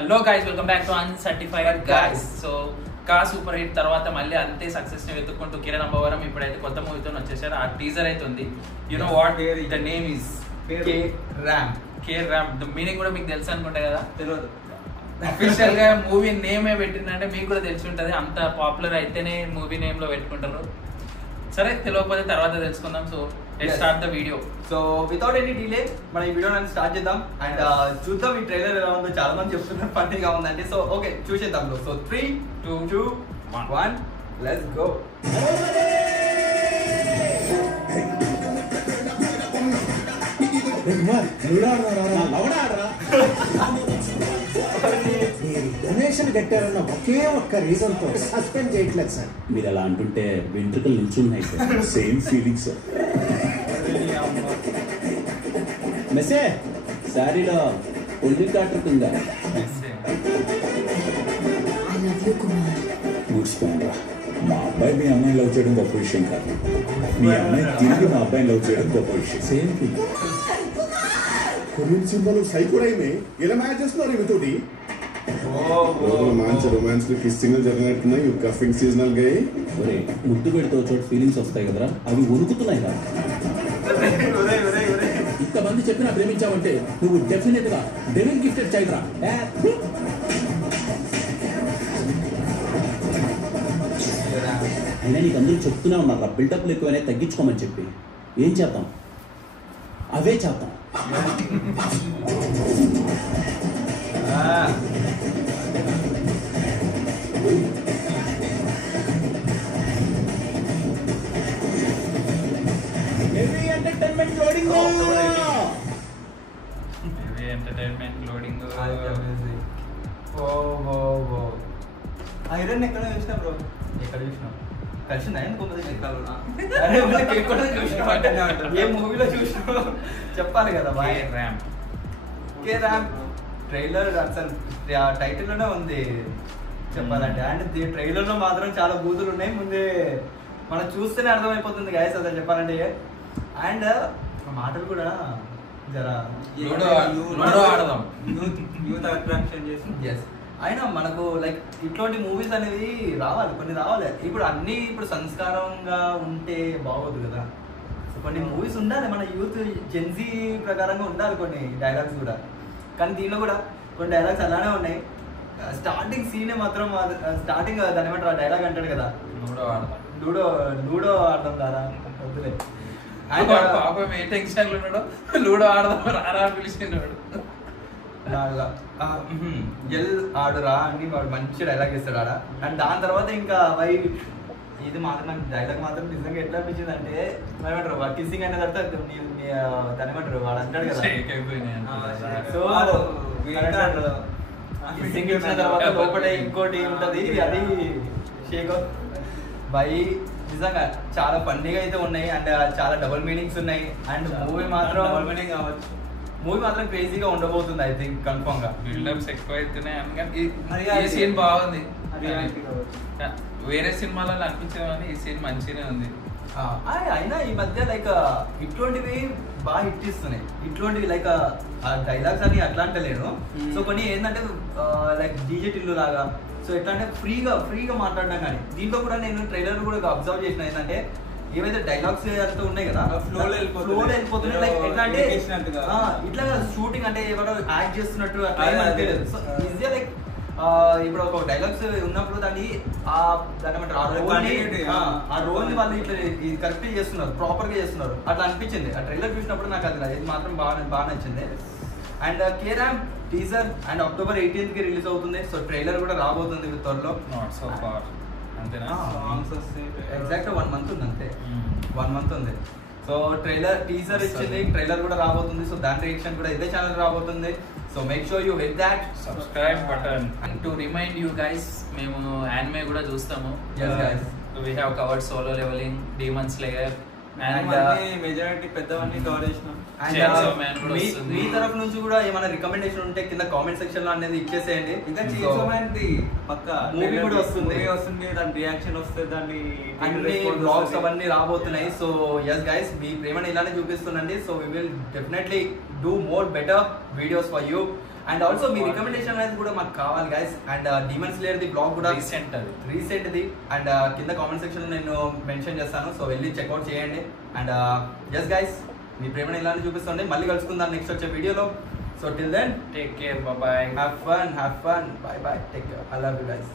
Hello guys, welcome back to uncertified guys. So కా super hit తర్వాత మళ్ళీ అంతే సక్సెస్ ని వెతుక్కుంటూ కిరణ్ అంబవరం ఇప్పుడైతే కొత్త మూవీతో వచ్చేసారు. ఆ టీజర్ అయితే ఉంది. You know what the name is K RAM. The meaning కూడా మీకు తెలుసు అనుకుంటా కదా? తెలియదు. అఫీషియల్ గా మూవీ నేమే పెట్టిందంటే మీకు కూడా తెలిసి ఉంటది. అంత పాపులర్ అయితేనే మూవీ నేమ్ లో పెట్టుకుంటారు. సరే, తెలియకపోతే తర్వాత తెలుసుకుందాం. So let's start the video. So without any delay మన ఈ వీడియో స్టార్ట్ చేద్దాం అండ్ చూద్దాం ఈ ట్రైలర్ ఎలా ఉందో. చాలా మంది చెప్తున్నారు ఫన్నీగా ఉందండి. సో ఓకే, చూసేద్దాం. So 3, 2, 1 let's go. డొనేషన్ కట్టారన్న ఒకే ఒక్క రీజన్ తో సస్పెండ్ చేయట్లేదు సార్. మీరు అలా అంటుంటే వెంట్రుకలు నిల్చున్నాయి సార్. Same feelings sir. మెసే శారీలో ఒంటి కాటుకుందా? ముడిచిపోయారా? మా అబ్బాయి మీ అమ్మాయిని లవ్ చేయడం గొప్ప విషయం కాదు, మీ అమ్మాయి తిరిగి మా అబ్బాయిని లవ్ చేయడం గొప్ప విషయం. Same feeling. కొరియన్ సింబల్ సైకోరైమే ఇలా మ్యాచ్ చేస్తున్నారు ఇవితోటి. రొమాన్స్ కిస్సింగ్ జరిగినట్టున్నాయి. కఫింగ్ సీజనల్ గా ఒరే, ముద్దు పెడితే చోట ఫీలింగ్స్ వస్తాయి కదరా, అవి వణుకుతున్నాయి కదా. ఇంతమంది చెప్పినా ప్రేమించావంటే నువ్వు డెఫినెట్ గా డెవిల్ గిఫ్టెడ్ చైల్డ్ రా. అయినా నీకు అందరూ చెప్తూనే ఉన్నారు బిల్డప్లు ఎక్కువనే తగ్గించుకోమని చెప్పి. ఏం చేద్దాం? అవే చేద్దాం. ఐరన్ ఎక్కడ చూసినా బ్రో? ఎక్కడ చూసినావు? కలిసిందా? ఏ మూవీలో చూసినావు చెప్పాలి కదా. కే ర్యామ్ ట్రైలర్ అసలు టైటిల్ లోనే ఉంది చెప్పాలంటే. అండ్ ట్రైలర్ లో మాత్రం చాలా బూతులు ఉన్నాయి. ముందే మనం చూస్తేనే అర్థమైపోతుంది గాయస్ అసలు చెప్పాలంటే. అండ్ మాటలు కూడా జరా యూత్ అట్రాక్షన్ చేసి అయినా మనకు లైక్ ఇట్లాంటి మూవీస్ అనేవి రావాలి, కొన్ని రావాలి. ఇప్పుడు అన్ని ఇప్పుడు సంస్కారంగా ఉంటే బాగోదు కదా. కొన్ని మూవీస్ ఉండాలి, మన యూత్ జెన్జీ ప్రకారంగా ఉండాలి కొన్ని డైలాగ్స్ కూడా. కానీ దీనిలో కూడా కొన్ని డైలాగ్స్ అలానే ఉన్నాయి. స్టార్టింగ్ సీనే మాత్రం స్టార్టింగ్ దాని ఏమంటారు డైలాగ్ అంటాడు కదా, లూడో ఆడడం కదా వద్దులే. పాపం ఏ టెన్షన్ ఉన్నాడో లూడో ఆడదాం రారా పిలిచినాడు. ఎల్ ఆడురా అని వాడు మంచి డైలాగ్ ఇస్తాడు ఆడ. అండ్ దాని తర్వాత ఇంకా ఇది మాత్రం నాకు డైలాగ్ మాత్రం నిజంగా ఎట్లా అనిపించింది అంటే, ఏమంటారు వాడు కిస్సింగ్ అయిన తర్వాత దాని ఏమంటారు వాడు అంటాడు కదా. సో కిస్సింగ్ ఇచ్చిన తర్వాత లోపల ఇంకోటి ఉంటది, అది షేక్ బై. నిజంగా చాలా ఫన్నీగా అయితే ఉన్నాయి అండ్ చాలా డబుల్ మీనింగ్స్ ఉన్నాయి. అండ్ మూవీ మాత్రం క్రేజీగా ఉండబోతుంది ఐ థింక్ కన్ఫర్మ్ గా. బిల్డప్స్ ఎక్కువ అవుతున్నాయి. ఈ సీన్ బాగుంది. వేరే సినిమాలలో అనిపించే కానీ ఈ సీన్ మంచిగానే ఉంది. అయినా ఈ మధ్య లైక్ ఇట్లాంటివి బాగా హిట్ ఇస్తున్నాయి. ఇట్లాంటివి లైక్ డైలాగ్స్ అని అట్లా అంటలేను. సో కొన్ని ఏంటంటే లైక్ డీజే టిల్లు లాగా. సో ఎట్లా అంటే ఫ్రీగా మాట్లాడడం. కానీ దీంట్లో కూడా నేను ట్రైలర్ కూడా అబ్జర్వ్ చేసిన ఏంటంటే ఏవైతే డైలాగ్స్ అంతా ఉన్నాయి కదా ఫ్లో వెళ్ళిపోతున్నాయి. లైక్ ఎట్లా అంటే ఇట్లా షూటింగ్ అంటే ఎవరో యాక్ట్ చేస్తున్నట్టు అట్లా అనిపించలేదు. సో ఈజీగా లైక్ ఇప్పుడు ఒక డైలాగ్స్ ఉన్నప్పుడు దాన్ని ఆ రోల్ ని వాళ్ళు ఇట్లా కరెక్ట్ చేస్తున్నారు, ప్రాపర్ గా చేస్తున్నారు అట్లా అనిపించింది. ఆ ట్రైలర్ చూసినప్పుడు నాకు అది మాత్రం బాగా నచ్చింది. And K RAM teaser and October 18th కి రిలీజ్ అవుతుంది. సో ట్రైలర్ కూడా రాబోతుంది త్వరలో. ఎగ్జాక్ట్ 1 month ఉంది అంతే. 1 month ఉంది. సో టీజర్ ఇచ్చింది, ట్రైలర్ కూడా రాబోతుంది. సో దాని రియాక్షన్ కూడా ఇదే ఛానల్ రాబోతుంది. So make sure you hit that subscribe button. And to remind you guys, మేము యానిమే కూడా చూస్తాము. We have covered Solo Leveling, Demon Slayer and majority పెద్దవన్నీ కవర్ చేసినాం. మీ తరఫు నుంచి కూడా ఏమైనా రికమెండేషన్ ఉంటే కింద కామెంట్ సెక్షన్ లో అనేది ఇచ్చేసేయండి. ఇంకా పక్కా మూవీ కూడా వస్తుంది, దాని రియాక్షన్ వస్తే దాన్ని అన్ని బ్లాగ్స్ అవన్నీ రాబోతున్నాయి. సో yes guys, మీ ప్రేమని ఇలానే చూపిస్తుండండి. So we will definitely do more better videos for you. And also మీ రికమెండేషన్ అనేది కూడా మాకు కావాలి guys. And demon slayer the blog కూడా రీసెంట్ది అండ్ కింద కామెంట్ సెక్షన్ లో నేను మెన్షన్ చేస్తాను. సో వెళ్ళి చెక్అవుట్ చేయండి. అండ్ ఎస్ గైస్, మీ ప్రేమను ఇలానే చూపిస్తుండే. మళ్ళీ కలుసుకుందాం నెక్స్ట్ వచ్చే వీడియోలో. So till then take care, bye bye, have fun, bye bye, take care, I love you guys.